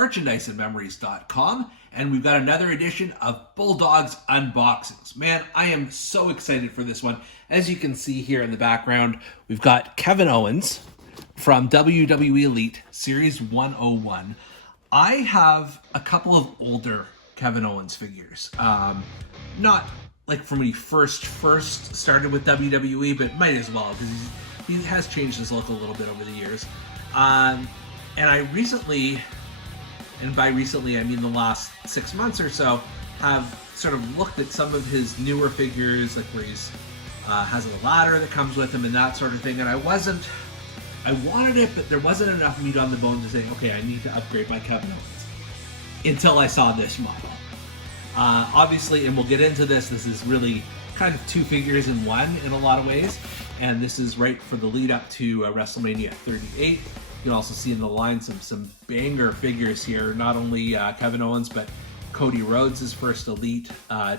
merchandiseandmemories.com, and we've got another edition of Bulldog's Unboxings. Man, I am so excited for this one. As you can see here in the background, we've got Kevin Owens from WWE Elite Series 101. I have a couple of older Kevin Owens figures. Not like from when he first started with WWE, but might as well, because he has changed his look a little bit over the years. And I recently, and by recently I mean the last 6 months or so, have sort of looked at some of his newer figures, like where he's has a ladder that comes with him and that sort of thing. And I wanted it, but there wasn't enough meat on the bone to say, okay, I need to upgrade my Kevin Owens, until I saw this model. Obviously, and we'll get into this is really kind of two figures in one in a lot of ways. And this is right for the lead up to WrestleMania 38. You can also see in the line some banger figures here. Not only Kevin Owens, but Cody Rhodes' first Elite,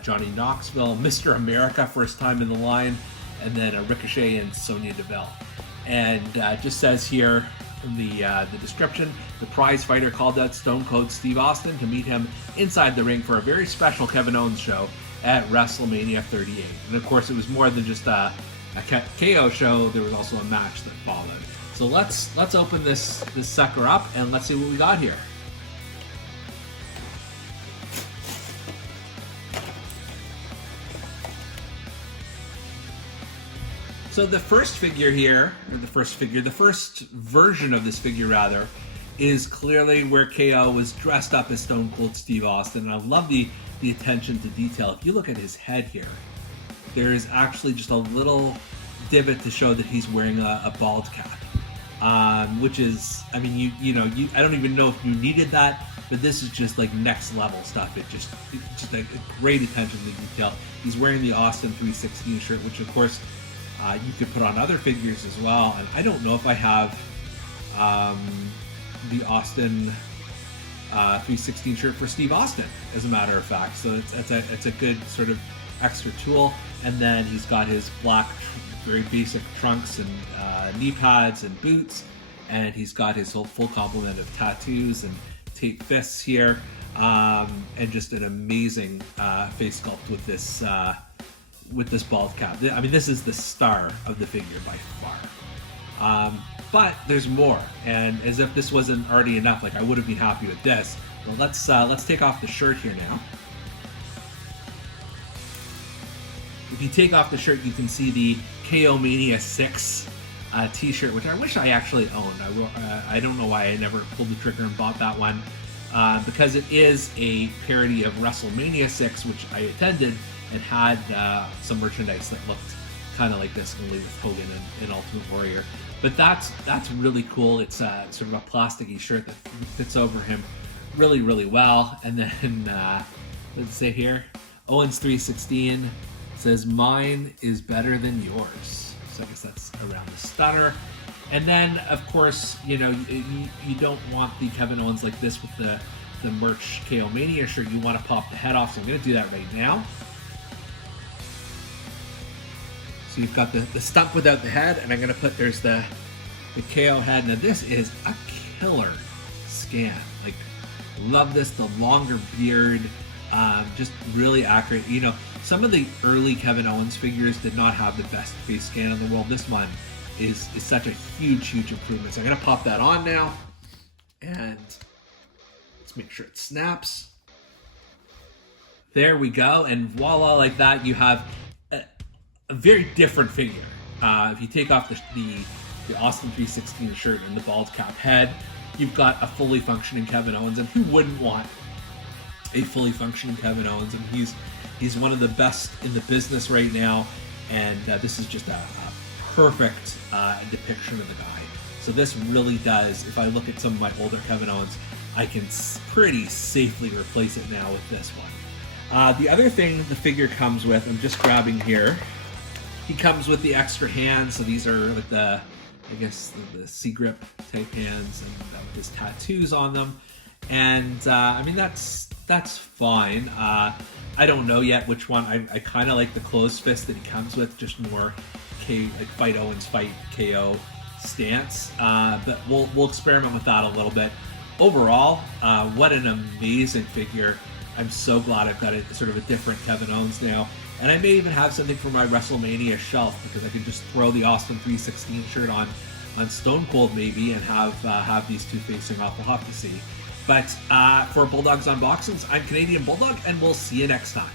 Johnny Knoxville, Mr. America, first time in the line, and then Ricochet and Sonya Deville. And just says here in the description, the prize fighter called out Stone Cold Steve Austin to meet him inside the ring for a very special Kevin Owens show at WrestleMania 38. And of course, it was more than just a KO show. There was also a match that followed. So let's open this sucker up and let's see what we got here. So the first figure here, or the first version of this figure rather, is clearly where KO was dressed up as Stone Cold Steve Austin. And I love the attention to detail. If you look at his head here, there is actually just a little divot to show that he's wearing a bald cap. Which is, I mean, I don't even know if you needed that, but this is just like next level stuff. It's just like a great attention to detail. He's wearing the Austin 316 shirt, which of course you could put on other figures as well. And I don't know if I have the Austin 316 shirt for Steve Austin, as a matter of fact. So it's a good sort of extra tool. And then he's got his black, very basic trunks and knee pads and boots, and he's got his whole full complement of tattoos and tape fists here, and just an amazing face sculpt with this bald cap. I mean, this is the star of the figure by far. But there's more, and as if this wasn't already enough, like I would have been happy with this. Well, let's take off the shirt here now. If you take off the shirt, you can see the KO Mania 6 t-shirt, which I wish I actually owned. I don't know why I never pulled the trigger and bought that one, because it is a parody of WrestleMania 6, which I attended and had some merchandise that looked kind of like this, only with Hogan and Ultimate Warrior. But that's really cool. It's sort of a plasticky shirt that fits over him really, really well. And then, what does it say here? Owens 316 says, "Mine is better than yours." So I guess that's around the stunner. And then, of course, you don't want the Kevin Owens like this with the merch KO Mania shirt. You want to pop the head off, so I'm going to do that right now. So you've got the stump without the head, and I'm going to put, there's the KO head. Now this is a killer scan. Like, love this, the longer beard, just really accurate. Some of the early Kevin Owens figures did not have the best face scan in the world. This one is such a huge improvement. So I'm going to pop that on now, and let's make sure it snaps. There we go, and voila, like that, you have a very different figure. If you take off the Austin 316 shirt and the bald cap head, you've got a fully functioning Kevin Owens, and who wouldn't want a fully functioning Kevin Owens? And he's one of the best in the business right now, and this is just a perfect depiction of the guy. So this really does, if I look at some of my older Kevin Owens, I can pretty safely replace it now with this one. The other thing the figure comes with, I'm just grabbing here, he comes with the extra hands. So these are with the C-grip type hands, and with his tattoos on them. And I mean, that's fine. I don't know yet which one. I kind of like the closed fist that he comes with, just more like fight Owens, fight KO stance. But we'll experiment with that a little bit. overall, what an amazing figure. I'm so glad I've got a sort of a different Kevin Owens now. And I may even have something for my WrestleMania shelf, because I can just throw the Austin 316 shirt on Stone Cold maybe, and have these two facing off. We'll have to see. But for Bulldogs Unboxings, I'm Canadian Bulldog, and we'll see you next time.